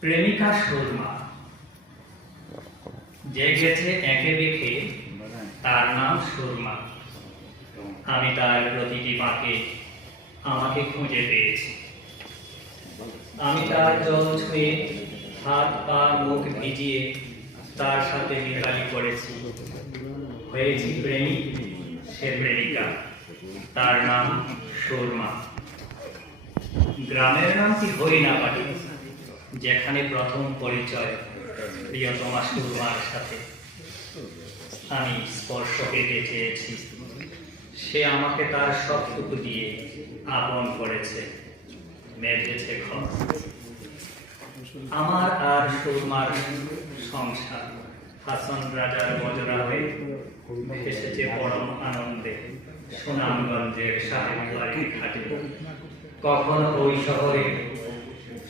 প্রেমিকা সুরমা যে গেছে একে বেঁকে, তার নাম সুরমা। আমি তার প্রতিটি বাঁকে আমাকে খুঁজে পেয়েছি। আমি তার জল ছুঁয়ে হাত পা মুখ ভিজিয়ে তার সাথে মিতালি করেছি। হয়েছি প্রেমিক, সে প্রেমিকা, তার নাম সুরমা। গ্রামের নামটি হরিণাবাড়ি, যেখানে প্রথম পরিচয় প্রিয়তমা সুরমার সাথে। আমি স্পর্শ পেতে চেয়েছি, সে আমাকে তার সবটুকু দিয়ে আপন করেছে, মেধেছে ঘর। আমার আর সুরমার সংসার হাসন রাজার বজরা হয়ে এসেছে পরম আনন্দে সুনামগঞ্জের সাহেব বাড়ির ঘাটে। কখনো ওই শহরে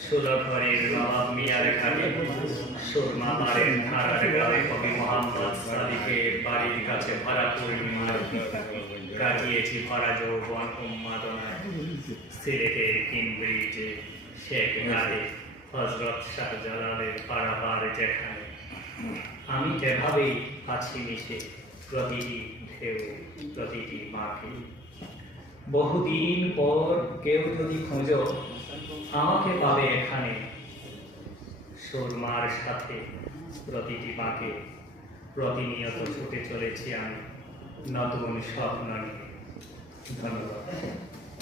সুলভরের নবাব মিয়ার ঘাটে, সুরমা বাড়ির ধারার গ্রামে কবি মোহাম্মদ সাদিকের বাড়ির কাছে ভরা পূর্ণিমার কাটিয়েছি ভরা যৌবন উন্মাদনায়। সিলেটের কিমব্রিজে, শেখ গাড়ে, হজরত শাহজালালের পারাবার যেখানে আমি যেভাবেই আছি মিশে প্রতিটি ঢেউ, প্রতিটি মাকে। বহুদিন পর কেউ যদি খোঁজো, আমাকে পাবে এখানে সুরমার সাথে প্রতিটি বাঁকে। প্রতিনিয়ত ছুটে চলেছি আমি নতুন স্বপ্ন নিয়ে। ধন্যবাদ।